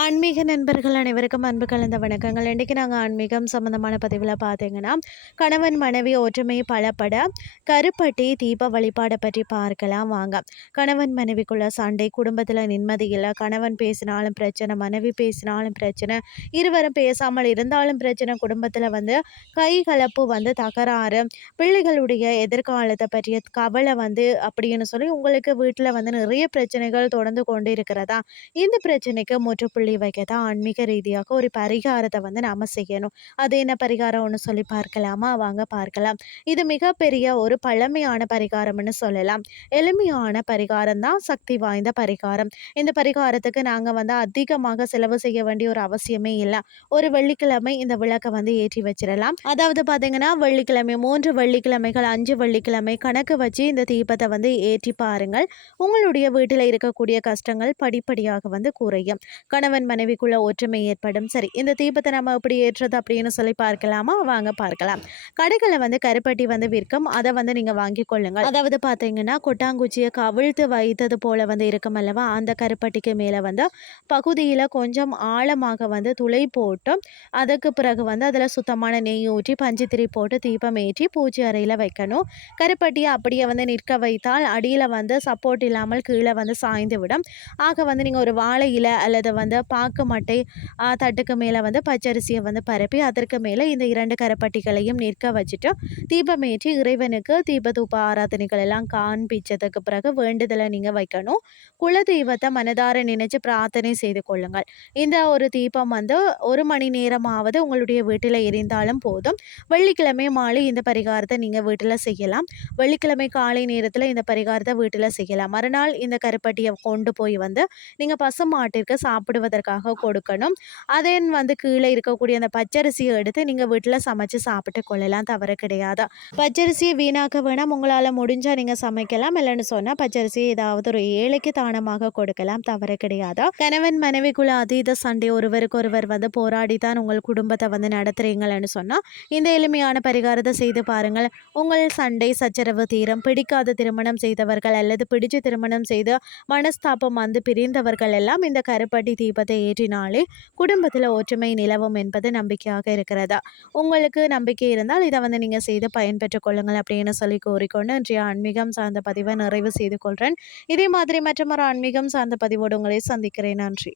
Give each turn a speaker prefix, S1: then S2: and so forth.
S1: ஆன்மீக நண்பர்கள் அனைவருக்கும் அன்பு கலந்த வணக்கங்கள். இன்றைக்கி நாங்கள் ஆன்மீகம் சம்மந்தமான பதிவில் பார்த்தீங்கன்னா கணவன் மனைவி ஒற்றுமை பலப்பட கருப்பட்டி தீப வழிபாடை பற்றி பார்க்கலாம் வாங்க. கணவன் மனைவிக்குள்ள சண்டை குடும்பத்தில் நிம்மதி இல்லை கணவன் பேசினாலும் பிரச்சனை மனைவி பேசினாலும் பிரச்சனை இருவரும் பேசாமல் இருந்தாலும் பிரச்சனை குடும்பத்தில் வந்து கை கலப்பு வந்து தகராறு பிள்ளைகளுடைய எதிர்காலத்தை பற்றிய கவலை வந்து அப்படின்னு சொல்லி உங்களுக்கு வீட்டில் வந்து நிறைய பிரச்சனைகள் தொடர்ந்து கொண்டு இருக்கிறதா இந்த பிரச்சனைக்கு முற்றுப்புள்ளி வைக்க தான் ஆன்மீக ரீதியாக ஒரு பரிகாரத்தை வந்து நாம் செய்யணும். அது என்ன பரிகாரம் சொல்லி பார்க்கலாமா? வாங்க பார்க்கலாம். இது மிகப்பெரிய ஒரு பழமையான பரிகாரம்னு சொல்லலாம். எளிமையான பரிகாரம் தான் சக்தி வாய்ந்த பரிகாரம். இந்த பரிகாரத்துக்கு நாங்கள் வந்து அதிகமாக செலவு செய்ய வேண்டிய ஒரு அவசியமே இல்லை. ஒரு வெள்ளிக்கிழமை இந்த விளக்கை வந்து ஏற்றி வச்சிடலாம். அதாவது பார்த்தீங்கன்னா வெள்ளிக்கிழமை மூன்று வெள்ளிக்கிழமைகள் அஞ்சு வெள்ளிக்கிழமை கணக்கு வச்சு இந்த தீபத்தை வந்து ஏற்றி பாருங்கள். உங்களுடைய வீட்டில் இருக்கக்கூடிய கஷ்டங்கள் படிப்படியாக வந்து குறையும். கணவன் மனைவிக்குள்ள ஒற்றுமை ஏற்படும். சரி இந்த தீபத்தை நம்ம எப்படி ஏற்றுறது அப்படின்னு சொல்லி பார்க்கலாமா? வாங்க பார்க்கலாம். கடைகளில் வந்து கருப்பட்டி வந்து விற்கும். அதை வந்து நீங்கள் வாங்கி கொள்ளுங்கள். அதாவது பார்த்தீங்கன்னா கொட்டாங்குச்சியை கவிழ்த்து வைத்தது போல வந்து இருக்கும் அல்லவா? அந்த கருப்பட்டிக்கு மேலே வந்து பகுதியில் கொஞ்சம் ஆழமாக வந்து துளை போட்டு அதுக்கு பிறகு வந்து அதில் சுத்தமான நெய் ஊற்றி பஞ்சுத்திரி போட்டு தீபம் ஏற்றி பூச்சி அறையில் வைக்கணும். கருப்பட்டியை அப்படியே வந்து நிற்க வைத்தால் அடியில் வந்து சப்போர்ட் இல்லாமல் கீழே வந்து சாய்ந்து விடும். ஆக வந்து நீங்கள் ஒரு வாழை இலை அல்லது வந்து பாக்கு மட்டை தட்டுக்கு மேலே வந்து பச்சரிசியை வந்து பரப்பி அதற்கு மேலே இந்த இரண்டு கரப்பட்டிகளையும் நிற்க வச்சுட்டு தீபமேற்றி இறைவனுக்கு தீபதூப ஆராதனைகள் எல்லாம் காண்பிச்சதுக்கு பிறகு வேண்டுதலை நீங்கள் வைக்கணும். குல தெய்வத்தை மனதார நினைச்சு பிரார்த்தனை செய்து கொள்ளுங்கள். இந்த ஒரு தீபம் வந்து ஒரு மணி நேரமாவது உங்களுடைய வீட்டில் எரிந்தாலும் போதும். வெள்ளிக்கிழமை மாலை இந்த பரிகாரத்தை நீங்கள் வீட்டில் செய்யலாம். வெள்ளிக்கிழமை காலை நேரத்தில் இந்த பரிகாரத்தை வீட்டில் செய்யலாம். மறுநாள் இந்த கருப்பட்டியை கொண்டு போய் வந்து நீங்கள் பசு மாட்டிற்கு சாப்பிடுவதற்காக கொடுக்கணும். அதே வந்து கீழே இருக்கக்கூடிய அந்த பச்சரிசியை எடுத்து நீங்கள் வீட்டில் சமைச்சு சாப்பிட்டு கொள்ளலாம். தவறு கிடையாது. பச்சரிசியை வீணாக்க வேணாம். உங்களால் முடிஞ்சால் நீங்கள் சமைக்கலாம். இல்லைன்னு சொன்னால் பச்சரிசியை ஏதாவது ஒரு ஏழைக்கு தானமாக கொடுக்கலாம். தவறு கிடையாது. கணவன் மனைவிக்குள்ள அதீத சண்டை ஒருவருக்கு ஒருவர் வந்து போராடி தான் உங்கள் குடும்பத்தை வந்து நடத்துறீங்கள்னு சொன்னால் இந்த எளிமையான பரிகாரத்தை செய்து பாருங்கள். உங்கள் சண்டை சச்சரவு தீரம் பிடிக்காத திருமணம் செய்தவர்கள் அல்லது பிடிச்சு திருமணம் செய்து மனஸ்தாபம் வந்து பிரிந்தவர்கள் எல்லாம் இந்த கருப்பட்டி தீபத்தை தீபத்தை ஏற்றினாலே குடும்பத்தில் ஒற்றுமை நிலவும் என்பது நம்பிக்கையாக இருக்கிறதா? உங்களுக்கு நம்பிக்கை இருந்தால் இதை வந்து நீங்கள் செய்து பயன்பெற்றுக் கொள்ளுங்கள் அப்படின்னு சொல்லி கூறிக்கொண்டு இன்றைய ஆன்மீகம் சார்ந்த பதிவை நிறைவு செய்து கொள்கிறேன் இதே மாதிரி மற்றொரு ஆன்மீகம் சார்ந்த பதிவோடு உங்களை சந்திக்கிறேன். நன்றி.